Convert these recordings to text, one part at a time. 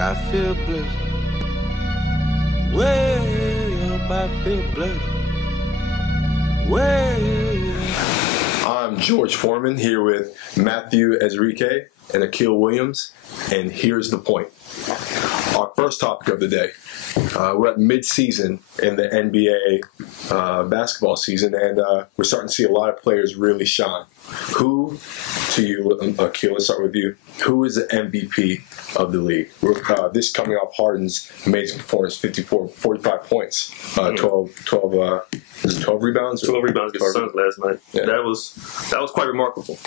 I feel blessed. Way up, I feel blessed. Way up. I'm George Foreman here with Matthew Ezrique and Akil Williams, and here's the point. Our first topic of the day. We're at mid-season in the NBA basketball season, and we're starting to see a lot of players really shine. Who, to you, Akil, let's start with you. Who is the MVP of the league? This coming off Harden's amazing performance, 45 points, 12 rebounds? 12 rebounds against the Suns last night. Yeah. That was quite remarkable.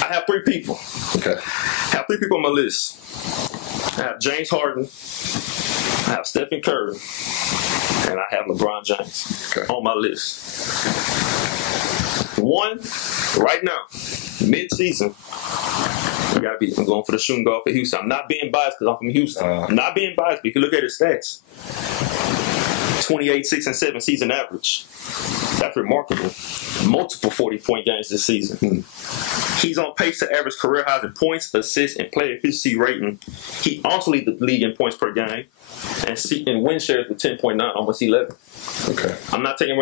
I have three people. Okay. I have three people on my list. I have James Harden, I have Stephen Curry, and I have LeBron James on my list. One, right now, mid-season, I'm going for the shooting guard for Houston. I'm not being biased because I'm from Houston. I'm not being biased, but if you look at his stats, 28, 6, and 7 season average. That's remarkable. Multiple 40-point games this season. He's on pace to average career highs in points, assists, and player efficiency rating. He also leads the league in points per game and win shares with 10.9, almost 11. Okay. I'm not taking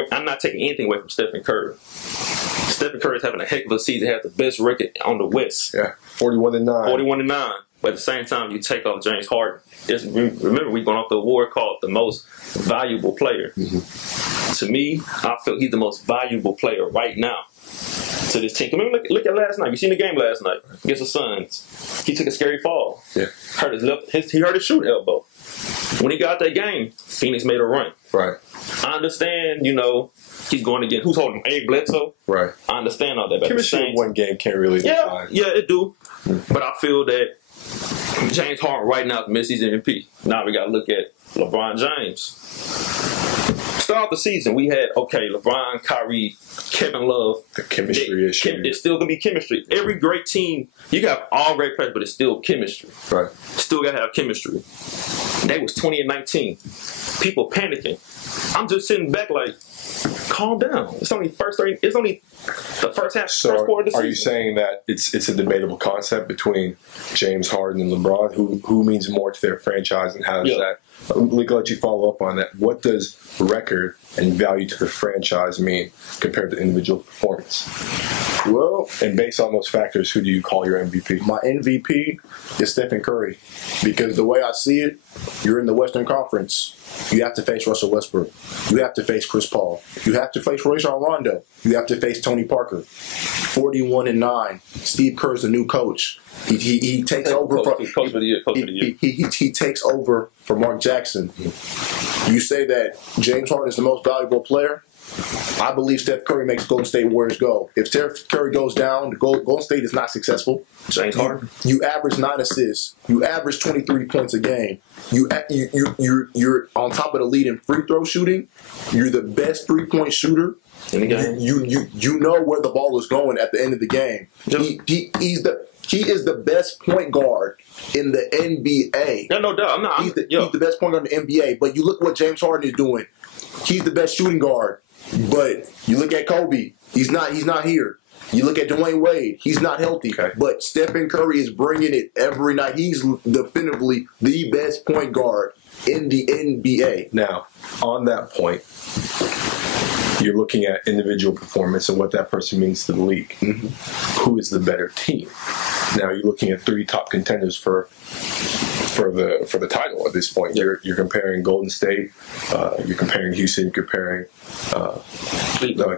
anything away from Stephen Curry. Stephen Curry is having a heck of a season. He has the best record on the West. Yeah, 41-9. 41-9. But at the same time, you take off James Harden. Remember, we're going off the award called the most valuable player. To me, I feel he's the most valuable player right now to this team. Remember, look at last night. You seen the game last night against the Suns. He took a scary fall. Yeah. He hurt his shooting elbow. When he got that game, Phoenix made a run. Right. I understand, he's going against who's holding him? Abe Bledsoe. Right. I understand all that. But chemistry in one game can't really define. Yeah, it do. But I feel that James Harden right now is mid-season MVP. Now we got to look at LeBron James. Start the season, we had, LeBron, Kyrie, Kevin Love. The chemistry issue. It's still going to be chemistry. Every great team, you got all great players, but it's still chemistry. Right. Still got to have chemistry. They was 20-19. People panicking. I'm just sitting back like, calm down. It's only the first half, so first quarter of the season. Are you saying that it's a debatable concept between James Harden and LeBron? Who means more to their franchise, and how does that? Let you follow up on that. What does record and value to the franchise mean compared to individual performance? Well, and based on those factors, who do you call your MVP? My MVP is Stephen Curry, because the way I see it, you're in the Western Conference. You have to face Russell Westbrook. You have to face Chris Paul. You have to face Rajon Rondo. You have to face Tony Parker. 41-9. Steve Kerr's the new coach. He takes over from coach of the year. He takes over for Mark Jackson. You say that James Harden is the most valuable player. I believe Steph Curry makes Golden State Warriors go. If Steph Curry goes down, Golden State is not successful. James Harden. You average 9 assists. You average 23 points a game. You're on top of the lead in free throw shooting. You're the best 3-point shooter in the game. You know where the ball is going at the end of the game. Yep. He is the best point guard in the NBA. No doubt. He's the best point guard in the NBA. But you look what James Harden is doing. He's the best shooting guard. But you look at Kobe. He's not here. You look at Dwayne Wade. He's not healthy. Okay. But Stephen Curry is bringing it every night. He's definitively the best point guard in the NBA. Now, on that point, you're looking at individual performance and what that person means to the league. Who is the better team? Now you're looking at 3 top contenders for the title at this point. You're comparing Golden State, you're comparing Houston, you're comparing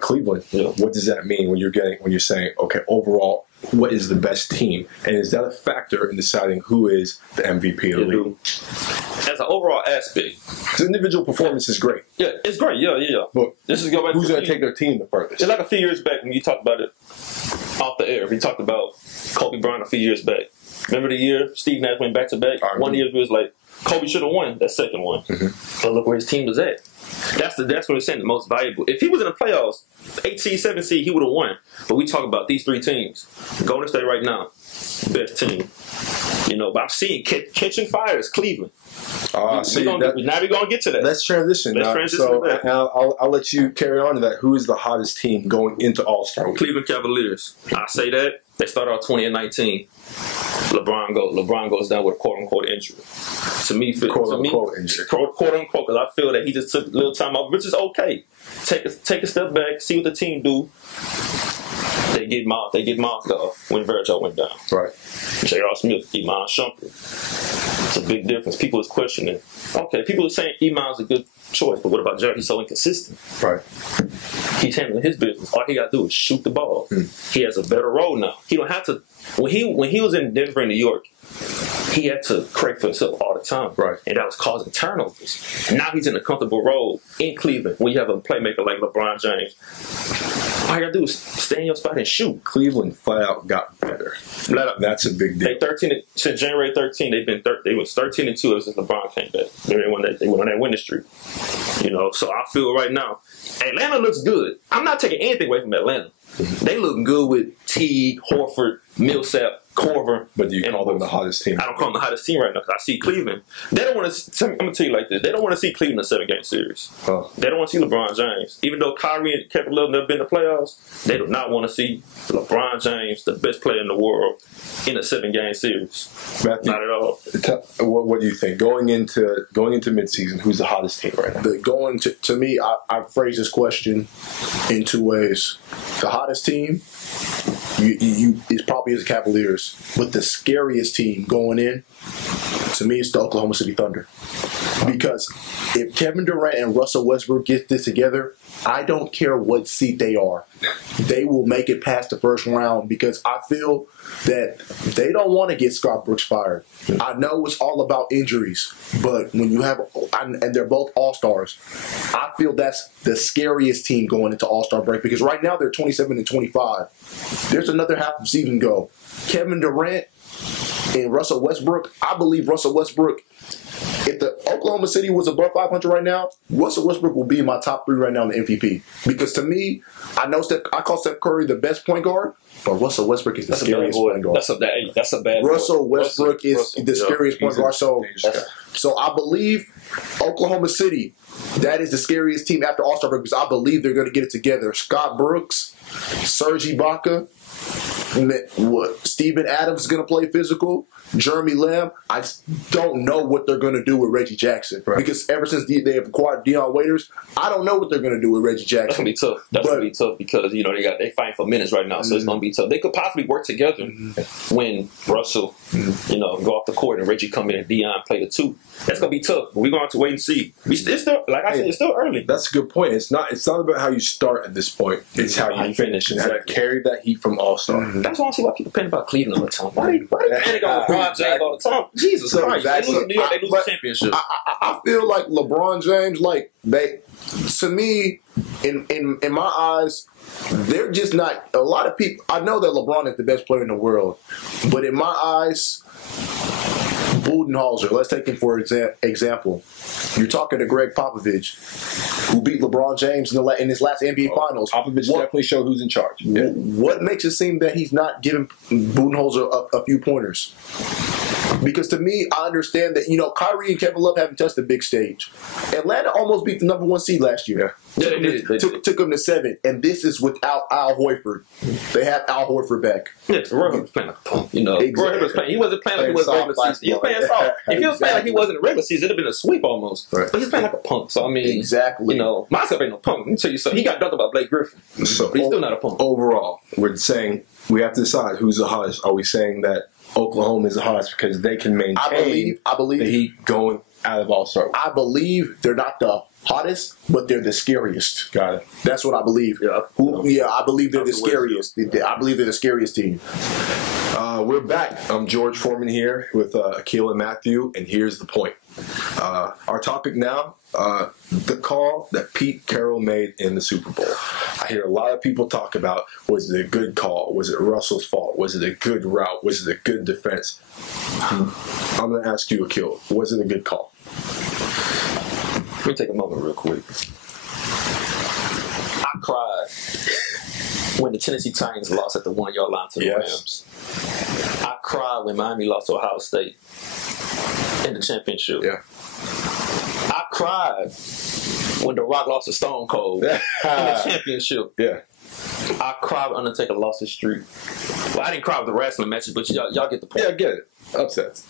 Cleveland. What does that mean when you're saying, okay, overall, what is the best team? And is that a factor in deciding who is the MVP of the league? As an overall aspect, the individual performance is great. Yeah, it's great. Yeah. But this is go back who's going to take their team the furthest? It's like a few years back when you talked about it off the air. We talked about Kobe Bryant a few years back. Remember the year Steve Nash went back-to-back? One year it was like, Kobe should have won that second one. But look where his team was at. That's what we're saying, the most valuable. If he was in the playoffs, 8 seed, 7 seed, he would have won. But we talk about these 3 teams. Golden State right now, best team. But I'm seeing catching fires, Cleveland. Now we're going to get to that. Let's transition. To that. I'll let you carry on to that. Who is the hottest team going into All-Star Week? Cleveland Cavaliers. I say that. They started out 20-19. LeBron goes down with a quote unquote injury. To me, Quote unquote injury. Quote unquote, because I feel that he just took a little time off, which is okay. Take a step back, see what the team do. They get Miles off when Virgil went down. Right. J.R. Smith, Iman Shumpert. It's a big difference. People is questioning. Okay, people are saying Iman's a good choice, but what about Jared? He's so inconsistent. Right. He's handling his business. All he got to do is shoot the ball. He has a better role now. He don't have to. When he was in Denver and New York, he had to create for himself all the time. Right. And that was causing turnovers. Now he's in a comfortable role in Cleveland when you have a playmaker like LeBron James. All you got to do is stay in your spot and shoot. Cleveland flat out got better. That's a big deal. Since January 13, they was 13-2 ever since LeBron came back. They went on that winning streak. You know, so I feel right now, Atlanta looks good. I'm not taking anything away from Atlanta. They look good with Teague, Horford, Millsap, Corver. But do you call them the hottest team? I don't call them the hottest team right now because I see Cleveland. They don't want to. I'm gonna tell you like this. They don't want to see Cleveland in a 7-game series. Huh. They don't want to see LeBron James. Even though Kyrie and Kevin Love never been in the playoffs, they do not want to see LeBron James, the best player in the world, in a 7-game series. Matthew, not at all. What do you think going into midseason? Who's the hottest team right now? To me, I phrase this question in two ways. The hottest team, is probably the Cavaliers, but the scariest team going in, to me, it's the Oklahoma City Thunder. Because if Kevin Durant and Russell Westbrook get this together, I don't care what seed they are. They will make it past the first round because I feel that they don't want to get Scott Brooks fired. I know it's all about injuries, but when you have, and they're both All-Stars, I feel that's the scariest team going into All-Star break because right now they're 27-25. There's another half of the season to go. Kevin Durant and Russell Westbrook, I believe Russell Westbrook, if the Oklahoma City was above 500 right now, Russell Westbrook will be in my top 3 right now in the MVP. Because to me, I call Steph Curry the best point guard, but Russell Westbrook is the scariest point guard. That's a bad Russell Westbrook is the scariest point guard. So I believe Oklahoma City, that is the scariest team after All-Star break because I believe they're going to get it together. Scott Brooks, Serge Ibaka, Steven Adams is going to play physical. Jeremy Lamb, I just don't know what they're going to do with Reggie Jackson. Right. Because ever since they have acquired Deion Waiters, I don't know what they're going to do with Reggie Jackson. That's going to be tough. That's going to be tough because, you know, they fighting for minutes right now, so it's going to be tough. They could possibly work together when Russell, you know, go off the court and Reggie come in and Deion play the 2. That's going to be tough. We're going to have to wait and see. It's still, like I said, it's still early. That's a good point. It's not about how you start at this point. It's how you finish and how to carry that heat from All-Star. That's why I see why people panic about Cleveland all the time. Why they panic on LeBron James all the time? Jesus Christ. They lose to New York, they lose the championship. I feel like LeBron James, like, to me, in my eyes, they're just not, a lot of people, I know that LeBron is the best player in the world, but in my eyes, Budenholzer, let's take him for example. You're talking to Greg Popovich, who beat LeBron James in his last NBA Finals. Popovich definitely showed who's in charge. Yeah. What makes it seem that he's not giving Budenholzer a few pointers? Because to me, I understand that, you know, Kyrie and Kevin Love haven't touched the big stage. Atlanta almost beat the number 1 seed last year. Yeah, they did. Took them to 7, and this is without Al Horford. They have Al Horford back. Yeah, Roy was playing like a punk, you know. Exactly. He wasn't playing like he was regular season. He was playing soft. If he was playing like he was in the regular season, it'd have been a sweep almost. Right. But he's playing like a punk. So I mean, exactly. You know, myself ain't no punk. Let me tell you something. He got dunked about Blake Griffin, but he's still not a punk. Overall, we're saying we have to decide who's the hottest. Are we saying that Oklahoma is the hottest because they can maintain I believe the Heat going out of All-Star? I believe they're not the hottest, but they're the scariest. Got it. That's what I believe. Yeah, I believe they're the scariest. I believe they're the scariest team. We're back. I'm George Foreman here with Akil and Matthew, and here's the point. Our topic now, the call that Pete Carroll made in the Super Bowl. I hear a lot of people talk about, was it a good call? Was it Russell's fault? Was it a good route? Was it a good defense? I'm going to ask you, Akil, was it a good call? Let me take a moment real quick. I cried when the Tennessee Titans lost at the 1-yard line to the Rams. I cried when Miami lost to Ohio State in the championship. Yeah. I cried when The Rock lost to Stone Cold in the championship. Yeah. I cried when Undertaker lost his streak Well, I didn't cry with the wrestling matches, but y'all get the point. Yeah, I get it. Upsets.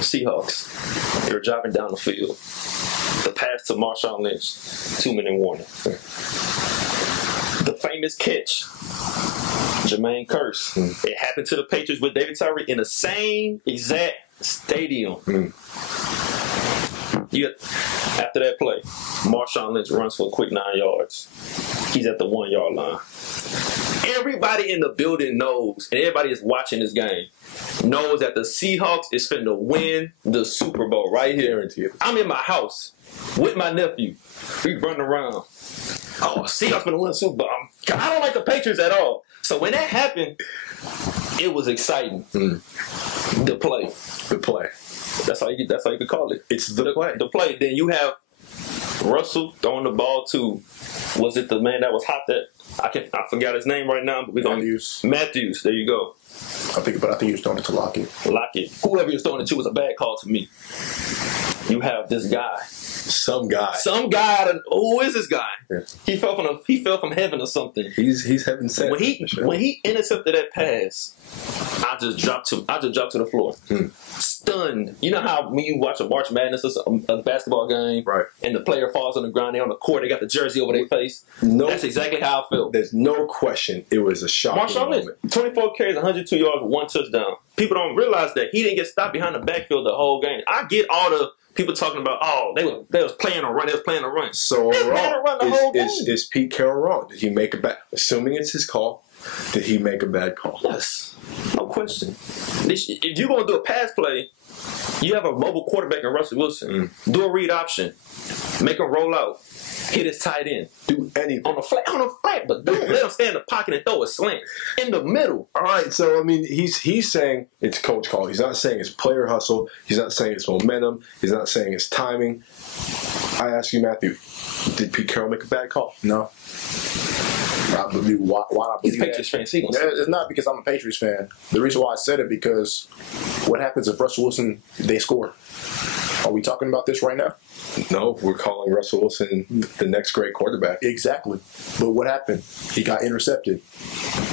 Seahawks. They were driving down the field. The pass to Marshawn Lynch. 2-minute warning. The famous catch. Jermaine Curse. It happened to the Patriots with David Tyree in the same exact stadium. After that play, Marshawn Lynch runs for a quick 9 yards. He's at the 1 yard line. Everybody in the building knows, and everybody is watching this game, knows that the Seahawks is finna win the Super Bowl right here. I'm in my house with my nephew. We running around. Oh, Seahawks finna win the Super Bowl. I don't like the Patriots at all. So when that happened, it was exciting. The play. That's how you could call it. It's the play. The play. Then you have Russell throwing the ball to, was it the man that was hot that I forgot his name right now, but we're going Matthews. There you go. I think he was throwing it to Lockett. Whoever he was throwing it to was a bad call to me. You have this guy. Some guy. Who is this guy? Yeah. He fell from heaven or something. He's heaven sent. When he intercepted that pass, I just dropped to the floor. Stunned. You know how when you watch a March Madness or a basketball game, right, and the player falls on the ground, they're on the court, they got the jersey over their face? No, that's exactly how I felt. There's no question it was a shocking moment. 24 carries, 102 yards, 1 touchdown. People don't realize that he didn't get stopped behind the backfield the whole game. I get all the people talking about, they was playing a run. So overall, is Pete Carroll wrong? Did he make a bad? Assuming it's his call, did he make a bad call? Yes, no question. If you're gonna do a pass play, you have a mobile quarterback in Russell Wilson. Do a read option, make him roll out, hit his tight end, do anything on a flat, but don't let him stay in the pocket and throw a slant in the middle. All right, so I mean, he's saying it's coach call. He's not saying it's player hustle. He's not saying it's momentum. He's not saying it's timing. I ask you, Matthew, did Pete Carroll make a bad call? No. I believe why I believe he's a Patriots fan. It's not because I'm a Patriots fan. The reason why I said it because what happens if Russell Wilson they score? Are we talking about this right now? No, we're calling Russell Wilson the next great quarterback. Exactly. But what happened? He got intercepted.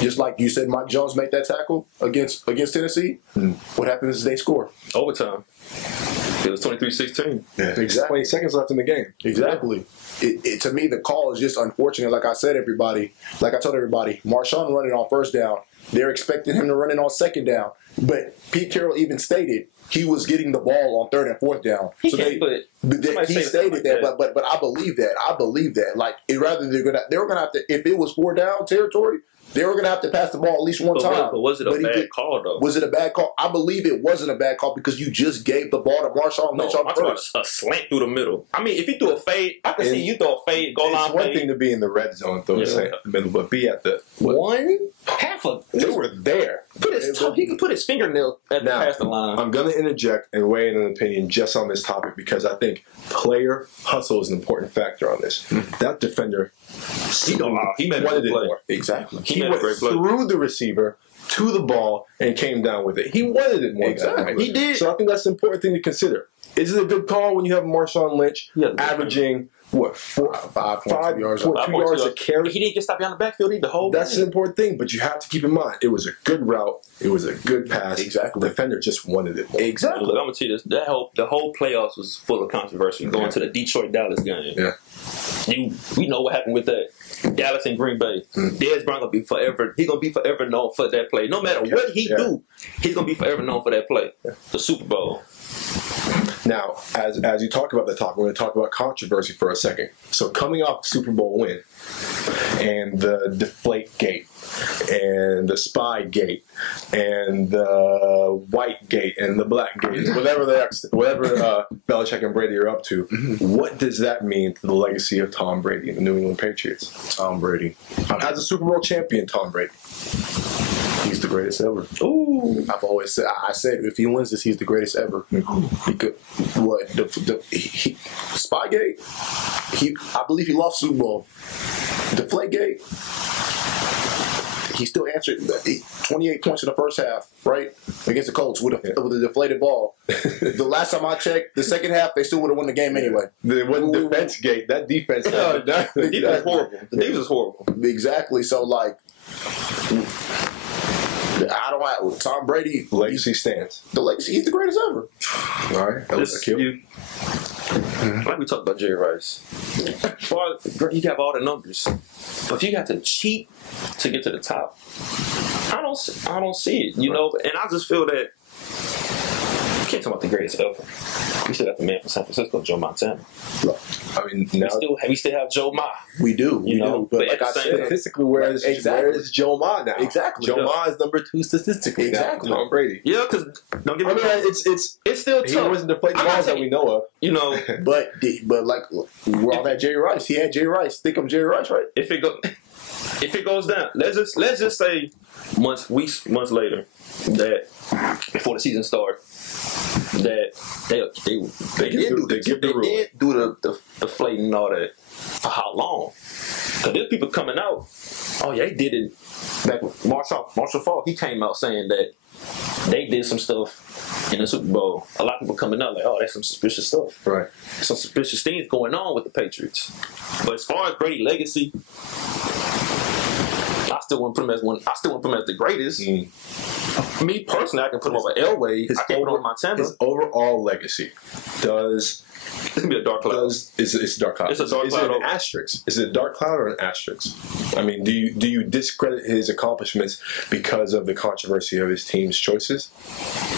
Just like you said, Mike Jones made that tackle against Tennessee. What happens is they score. Overtime. It was 23-16. Yeah, exactly. 20 seconds left in the game. Exactly. To me, the call is just unfortunate. Like I told everybody, Marshawn running on first down. They're expecting him to run it on second down. But Pete Carroll even stated he was getting the ball on third and fourth down. He stated that, but I believe that. Like they were gonna have to, if it was 4 down territory, they were going to have to pass the ball at least one time. But was it a bad call, though? Was it a bad call? I believe it wasn't a bad call because you just gave the ball to Marshawn Lynch on first. A slant through the middle. I mean, if you throw a fade, I can see you throw a fade, goal line fade. It's one thing to be in the red zone, throw a slant in the middle, but be at the... They were there. He can put his fingernail past the line. I'm going to interject and weigh in an opinion just on this topic because I think player hustle is an important factor on this. That defender... He made a good play. Exactly. He went through the receiver to the ball and came down with it. He wanted it more. Exactly. He did. So I think that's an important thing to consider. Is it a good call when you have Marshawn Lynch averaging what 5 yards a carry? He didn't get stopped behind the backfield either. That's an important thing, but you have to keep in mind it was a good route. It was a good pass. Exactly. The defender just wanted it more. Exactly. Look, I'm gonna tell you this: the whole playoffs was full of controversy. Going to the Detroit-Dallas game. Yeah. We know what happened with that. Dallas and Green Bay. Dez Bryant gonna be forever. He's gonna be forever known for that play. No matter what he do, he's gonna be forever known for that play. The Super Bowl. Now, as you talk about the topic, we're going to talk about controversy for a second. So coming off Super Bowl win and the deflate gate and the spy gate and the white gate and the black gate, whatever Belichick and Brady are up to, what does that mean to the legacy of Tom Brady and the New England Patriots? Tom Brady. As a Super Bowl champion, Tom Brady. He's the greatest ever. Ooh. I've always said, if he wins this, he's the greatest ever. Because Spygate, I believe he lost Super Bowl. Deflategate, he still answered 28 points in the first half, right? Against the Colts with a deflated ball. The last time I checked, the second half, they still would have won the game anyway. It wasn't defense gate. That defense. The defense is horrible. The defense is horrible. Exactly. So, like, I don't have Tom Brady. Legacy stands. The legacy. He's the greatest ever. All right. That was a kill. Like we talked about Jerry Rice. As far as you have all the numbers, but if you got to cheat to get to the top, I don't see it. You know, and I just feel that you can't talk about the greatest ever. We still got the man from San Francisco, Joe Montana. I mean, now We still have Joe Ma. We do. You know, But but like I said, statistically, where is Joe Ma now? Exactly. Joe Ma is number 2 statistically. Exactly. Now, Tom Brady. Yeah, because don't get I me mean, wrong. it's Still he tough. wasn't deflating I'm not balls that saying- we know of. You know, but like we're all at Jerry Rice. He had Jerry Rice. Think of Jerry Rice, right? if it goes down, let's just say weeks later that before the season starts, that they did do the deflating and all that. For how long? Because there's people coming out. Oh yeah, they did it back with Marshall Falk. He came out saying that they did some stuff in the Super Bowl. A lot of people coming out like, oh, that's some suspicious stuff. Right. Some suspicious things going on with the Patriots. But as far as Brady legacy, I still want to put him as one. I still want to put him as the greatest. Me personally, I can put him over Elway. I can't put him on Montana. His overall legacy does. It's gonna be a dark cloud. It's a dark cloud. It's a dark is cloud it an over. asterisk? Is it a dark cloud or an asterisk? I mean, do you discredit his accomplishments because of the controversy of his team's choices?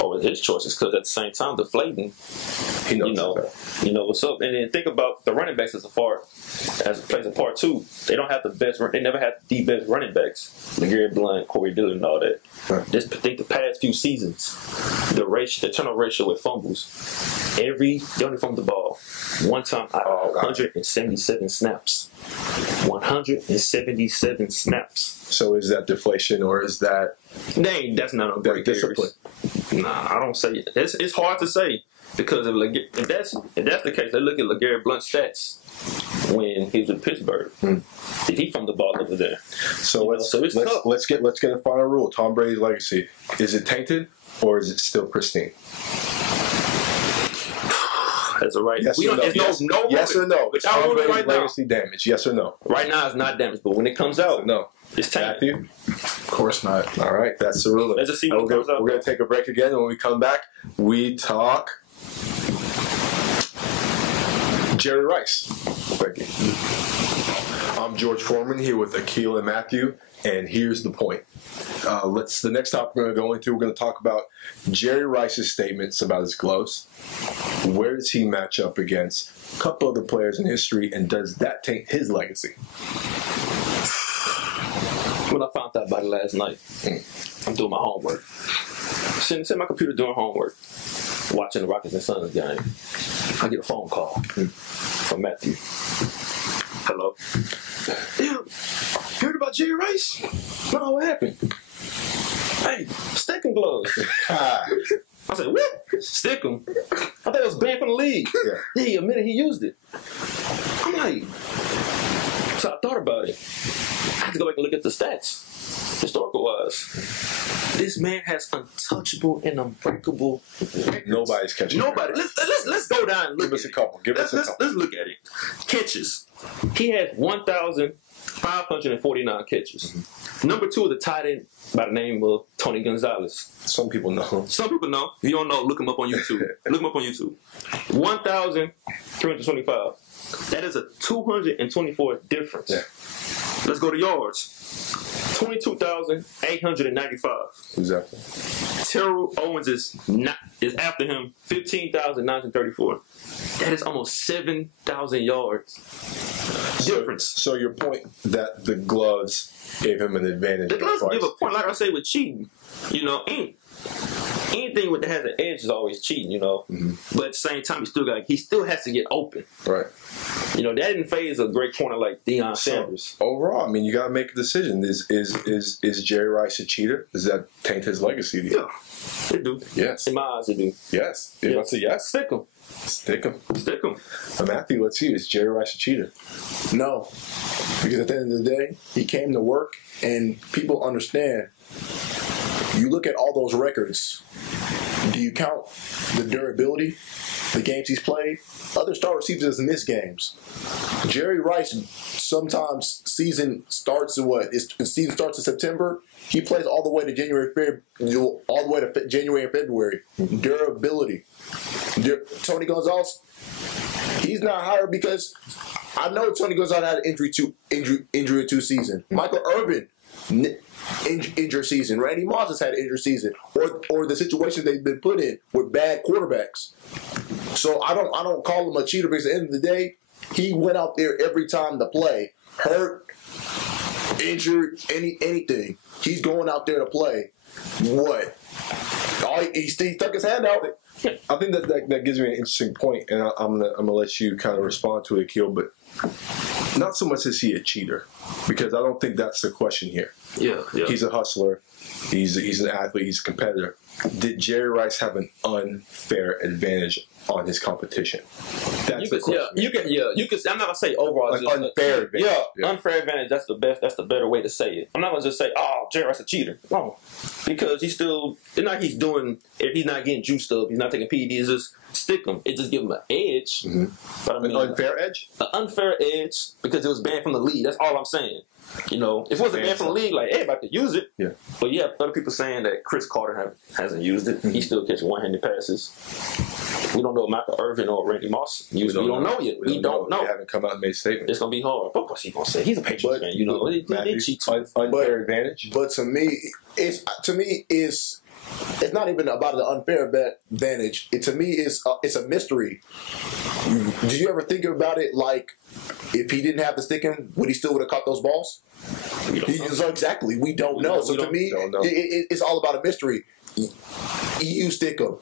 Oh, his choices, because at the same time, deflating. He knows You know what's up. And then think about the running backs as plays a part too. They don't have the best. They never had the best running backs. LeGarrette Blount, Corey Dillon, and all that. Right. Just think the past few seasons, the turnover ratio with fumbles. They only fumbled the ball one time out of 177 snaps. 177 snaps. So is that deflation or is that That's not a great discipline? Nah, I don't say it. It's hard to say because if that's the case, they look at LeGarrette Blount's stats when he was with Pittsburgh. Did he fumble the ball over there? So let's get a final rule. Tom Brady's legacy, is it tainted or is it still pristine? That's a right. Yes We or don't. no? There's no Yes or no? Without Tom ruling Brady's right now. legacy damage? Yes or no? Right now, it's not damaged, but when it comes out, No. it's tainted. Matthew? Of course not. All right, that's the ruling. Let's just see what comes out. We're going to take a break again, and when we come back, we talk Jerry Rice. Thank you. I'm George Foreman here with Akil and Matthew, and here's the point. The next topic we're going to go into, we're going to talk about Jerry Rice's statements about his gloves. Where does he match up against a couple other players in history, and does that taint his legacy? When I found out about it last night, I'm doing my homework. Sitting at my computer doing homework, watching the Rockets and Suns game. I get a phone call from Matthew. Hello. Damn, heard about Jerry Rice? No, what happened? Hey, stick 'em gloves. I said, what? Stick 'em? I thought it was banned from the league. Yeah, he admitted he used it. I'm like, so I thought about it. I had to go back and look at the stats, historical wise. This man has untouchable and unbreakable records. Nobody's catching. Nobody. Let's go down and look Give us at a couple. Let's look at it. Catches. He has 1,549 catches. Number 2 is a tight end by the name of Tony Gonzalez. Some people know. Some people know. If you don't know, look him up on YouTube. 1,325. That is a 224 difference. Yeah. Let's go to yards. 22,895. Exactly. Terrell Owens is after him, 15,934. That is almost 7,000 yards difference. So your point that the gloves gave him an advantage. The gloves over give a Rice. point, like I say, with cheating. You know, anything that has an edge is always cheating. You know, but at the same time, he still has to get open. Right. You know, that didn't phase a great corner like Deion Sanders. Overall, I mean, you got to make a decision. Is Jerry Rice a cheater? Does that taint his legacy? Yeah, they do. Yes. In my eyes, they do. Yes. If I say yes, Stick them. stick him. Stick them. Matthew, let's see. Is Jerry Rice a cheater? No. Because at the end of the day, he came to work, and people understand. You look at all those records. Do you count the durability, the games he's played? Other star receivers have missed games. Jerry Rice, sometimes season starts in season starts in September. He plays all the way to January, all the way to January and February. Durability. Tony Gonzalez, he's not hired because I know Tony Gonzalez had an injury to season. Michael Irvin, injured season. Randy Moss has had an injured season, or the situation they've been put in with bad quarterbacks. So I don't call him a cheater because at the end of the day, he went out there every time to play, hurt, injured, anything. He's going out there to play. What? He stuck his hand out. I think that gives me an interesting point, and I'm gonna let you kind of respond to it, Akil. But not so much is he a cheater, because I don't think that's the question here. Yeah. He's a hustler. He's an athlete. He's a competitor. Did Jerry Rice have an unfair advantage on his competition? That's the question. You can. I'm not gonna say overall. Like unfair advantage. Yeah, unfair advantage. That's the best. That's the better way to say it. I'm not gonna just say, "Oh, Jerry Rice a cheater." No, because he's still. It's not he's doing. If he's not getting juiced up, he's not taking PEDs. Just stick him. It just give him an edge. Mm-hmm. But I mean, an unfair edge. An unfair edge because it was banned from the league. That's all I'm saying. You know, if it wasn't banned from the league, like everybody could use it. Yeah. But you have other people saying that Chris Carter hasn't used it. He's still catching one-handed passes. We don't know if Michael Irvin or Randy Moss used it. We don't know yet. We don't know. They haven't come out and made statements. It's gonna be hard. But what's he gonna say? He's a Patriots fan. You know, they cheat. Unfair advantage. But to me, it's not even about the unfair advantage. It's a mystery. Did you ever think about it? Like, if he didn't have the sticking, would he still would have caught those balls? So exactly, we don't know. So to me, it's all about a mystery. You stick him.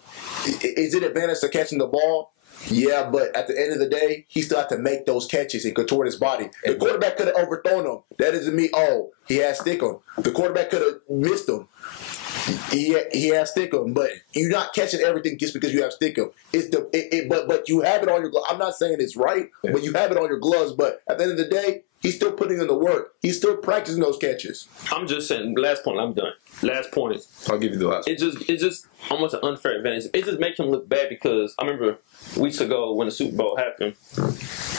Is it advantage to catching the ball? Yeah, but at the end of the day, he still had to make those catches and contort his body. The quarterback could have overthrown him. That doesn't mean, he has stick him. The quarterback could have missed him. He has stick 'em, but you're not catching everything just because you have stick 'em. But you have it on your gloves. I'm not saying it's right, but you have it on your gloves. But at the end of the day, he's still putting in the work. He's still practicing those catches. I'm just saying. Last point. I'm done. Last point. I'll give you the last. It's just almost an unfair advantage. It just makes him look bad because I remember weeks ago when the Super Bowl happened,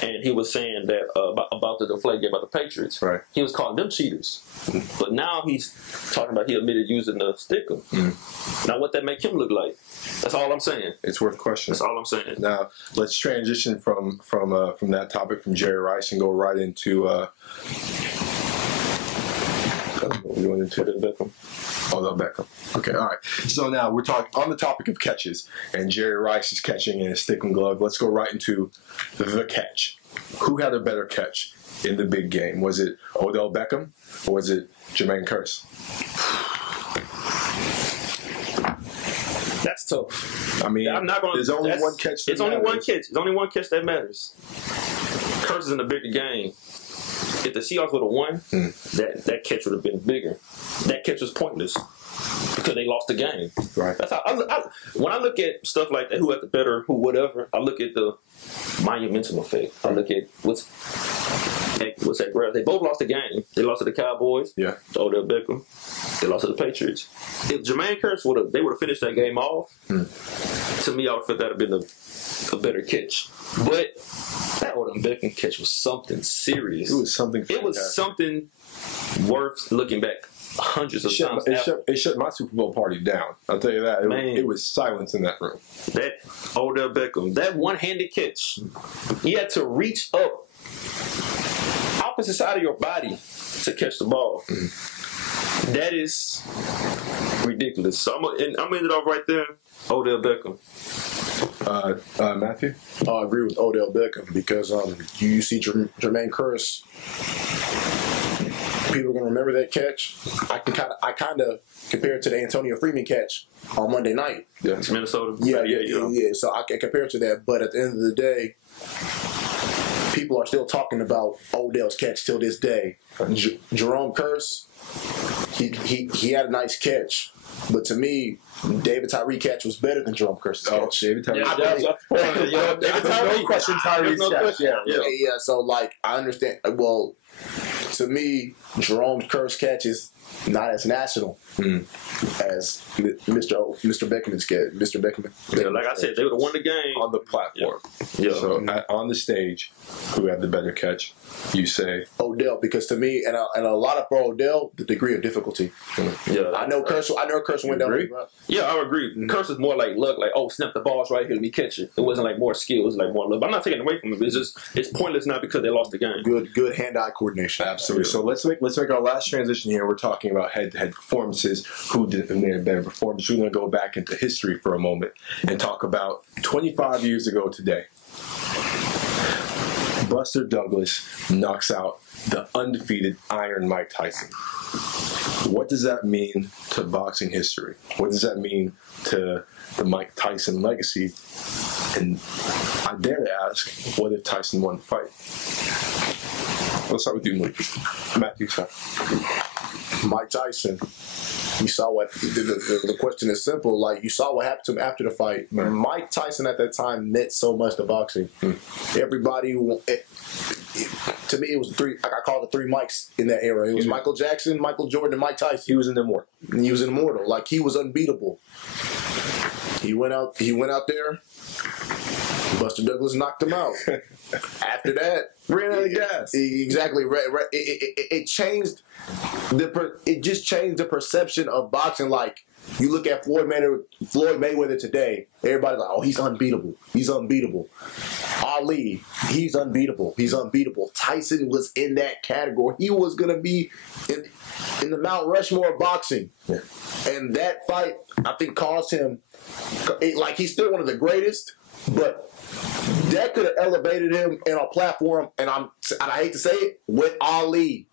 and he was saying that about the deflate game about the Patriots. Right. He was calling them cheaters, but now he's talking about he admitted using the sticker. Now, what that make him look like? That's all I'm saying. It's worth questioning. That's all I'm saying. Now, let's transition from that topic from Jerry Rice and go right into Beckham. Odell Beckham. Okay, all right. So now we're talking on the topic of catches, and Jerry Rice is catching in a stick and glove. Let's go right into the catch. Who had a better catch in the big game? Was it Odell Beckham or was it Jermaine Kearse? That's tough. I mean, I'm not gonna, there's only one catch. It's only one catch. It's only one catch that matters. Kearse is in the bigger game. If the Seahawks would have won, that catch would have been bigger. That catch was pointless because they lost the game. Right. That's how when I look at stuff like that, who had the better, who whatever, I look at the monumental effect. I look at what's that graph. They both lost the game. They lost to the Cowboys. Yeah. To Odell Beckham. They lost to the Patriots. If Jermaine Kearse would have finished that game off, to me, I would have thought that would have been a better catch. But that Odell Beckham catch was something serious. It was something fantastic. It was something worth looking back hundreds of times. It shut my Super Bowl party down. I'll tell you that. It was silence in that room. That Odell Beckham, that one-handed catch, he had to reach up opposite side of your body to catch the ball. That is ridiculous. So I'm going to end it off right there. Odell Beckham. Matthew? I agree with Odell Beckham because you see Jermaine Kearse. People are going to remember that catch. I kind of compare it to the Antonio Freeman catch on Monday night. Yeah, it's Minnesota. Yeah. So I can compare it to that. But at the end of the day, people are still talking about Odell's catch till this day. Jerome Kearse, he had a nice catch. But to me, David Tyree catch was better than Jerome Kearse's catch. David Tyree. David Tyree. No question Tyree's catch. Yeah. So, like, I understand. Well, to me, Jerome Kearse's catch is not as national as Mr. Beckman said. Mr. Beckman. Yeah, like I said, they would have won the game on the platform. Yeah. So on the stage, who had the better catch? You say Odell, because to me, and a lot of for Odell, the degree of difficulty. Yeah, I know Curse went down. Yeah, I agree. Curse is more like luck, like, oh, snap, the ball's right here, let me catch it. It wasn't like more skill, it was like more luck. But I'm not taking it away from it. It's just it's pointless now because they lost the game. Good hand-eye coordination. absolutely. So let's make our last transition here. We're talking about head-to-head performances. Who made a better performance? We're going to go back into history for a moment and talk about 25 years ago today. Buster Douglas knocks out the undefeated Iron Mike Tyson. What does that mean to boxing history? What does that mean to the Mike Tyson legacy? And I dare to ask, what if Tyson won the fight? Let's start with you, Matthew. Mike Tyson. You saw what the question is simple. Like, you saw what happened to him after the fight. Right. Mike Tyson at that time meant so much to boxing. Everybody, to me, it was three. I call it the three Mikes in that era. It was Michael Jackson, Michael Jordan, and Mike Tyson. He was an immortal. He was an immortal. Like, he was unbeatable. He went out there. Buster Douglas knocked him out. After that, Ran out of gas. Exactly. It changed it just changed the perception of boxing. Like, you look at Floyd Mayweather today, everybody's like, oh, he's unbeatable. He's unbeatable. Ali, he's unbeatable. He's unbeatable. Tyson was in that category. He was going to be in the Mount Rushmore of boxing. Yeah. And that fight, I think, caused him, like, he's still one of the greatest, but that could have elevated him in a platform, and I hate to say it, with Ali.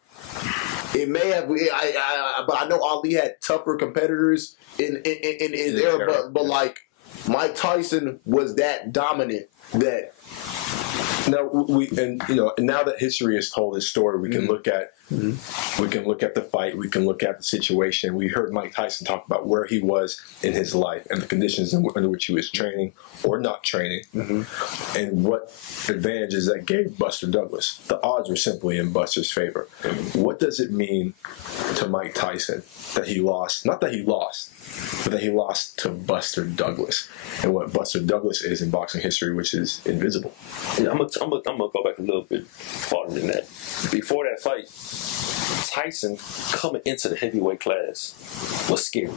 It may have, but I know Ali had tougher competitors in his era, but like, Mike Tyson was that dominant that. Now now that history has told his story, we can look at the fight, we can look at the situation. We heard Mike Tyson talk about where he was in his life and the conditions under which he was training or not training, and what advantages that gave Buster Douglas. The odds were simply in Buster's favor. What does it mean to Mike Tyson that he lost? Not that he lost, but that he lost to Buster Douglas, and what Buster Douglas is in boxing history, which is invisible. Yeah, I'm gonna go back a little bit farther than that. Before that fight, Tyson coming into the heavyweight class was scary.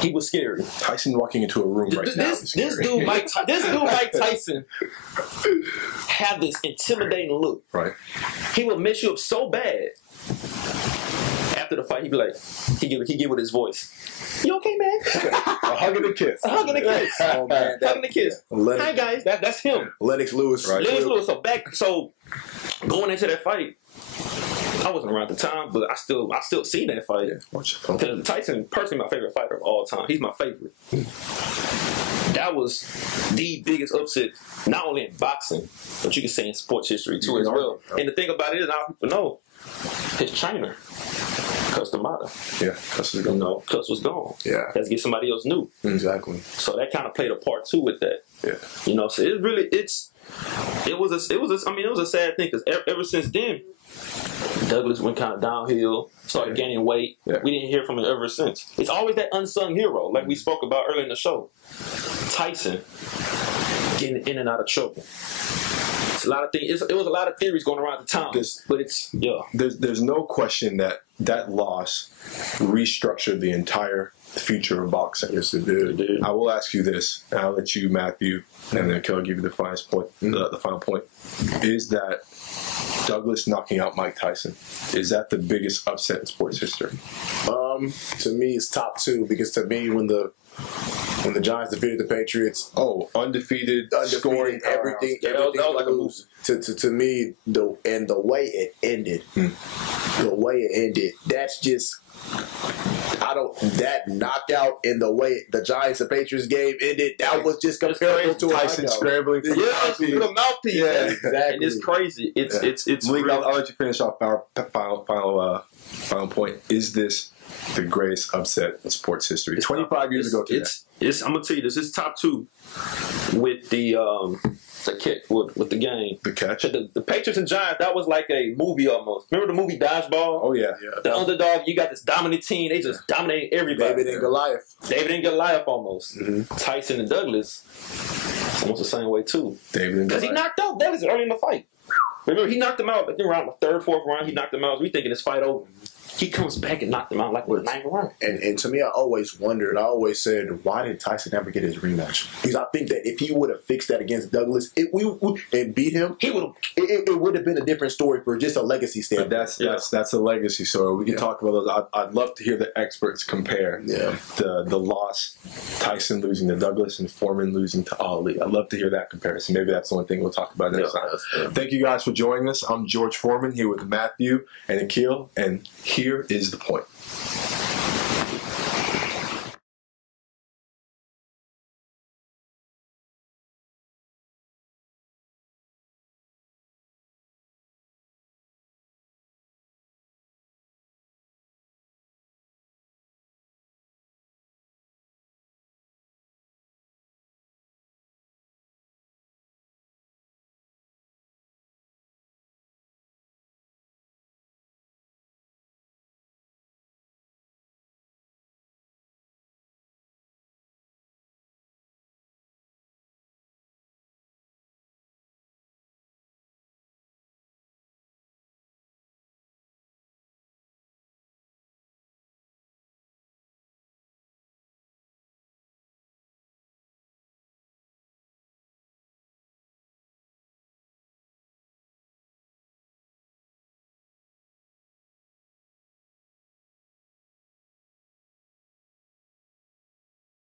He was scary. Tyson walking into a room right now. This dude Mike Tyson had this intimidating look. Right. He would mess you up so bad. After the fight, he'd be like, he give with his voice. You okay, man? A hug and a kiss. A hug and a kiss. Oh man, hug and a kiss. Lennox, Hi guys, that's him. Lennox Lewis. Right. Lennox Lewis. So going into that fight, I wasn't around at the time, but I still seen that fight. Because Tyson, personally, my favorite fighter of all time. He's my favorite. That was the biggest upset, not only in boxing, but you can say in sports history too as well. And the thing about it is, now people know his trainer, Customata. Yeah, Cuss was gone. Cuss was gone. Yeah. Let's get somebody else new. Exactly. So that kind of played a part too with that. Yeah. So it was a sad thing because ever since then, Douglas went kind of downhill, started gaining weight. Yeah. We didn't hear from him ever since. It's always that unsung hero, like we spoke about earlier in the show. Tyson getting in and out of trouble. It's a lot of things. It was a lot of theories going around the town, but There's no question that loss restructured the entire future of boxing. Yes, it did. I will ask you this, and I'll let you, Matthew, and then I'll give you the final point. The final point is that Douglas knocking out Mike Tyson, is that the biggest upset in sports history? To me, it's top two, because to me, when the Giants defeated the Patriots, undefeated, scoring everything that was like a lose. To me, the way it ended, that's just. That knockout in the way the Giants and Patriots game ended, that was just comparable to Tyson scrambling for the mouthpiece. Yeah, exactly. And it's crazy. It's Malik, I'll let you finish off our final point. Is this the greatest upset in sports history. 25 years ago today. I'm gonna tell you this. It's top 2 with the kick with the game. The catch. The Patriots and Giants. That was like a movie almost. Remember the movie Dodgeball? Oh yeah. The underdog. You got this dominant team. They just dominate everybody. David and Goliath. David and Goliath almost. Mm-hmm. Tyson and Douglas. Almost the same way too. David and Because he knocked out Douglas early in the fight. Remember, he knocked him out. I think around the 3rd, 4th round. He knocked him out. We thinking this fight over. He comes back and knocked him out like with 9th round. And to me, I always wondered. I always said, why did Tyson never get his rematch? Because I think that if he would have fixed that against Douglas, and beat him, it would have been a different story for just a legacy standpoint. But that's a legacy story. We can talk about those. I'd love to hear the experts compare the loss, Tyson losing to Douglas and Foreman losing to Ali. I'd love to hear that comparison. Maybe that's the only thing we'll talk about next time. Thank you guys for joining us. I'm George Foreman here with Matthew and Akil, and here is the point.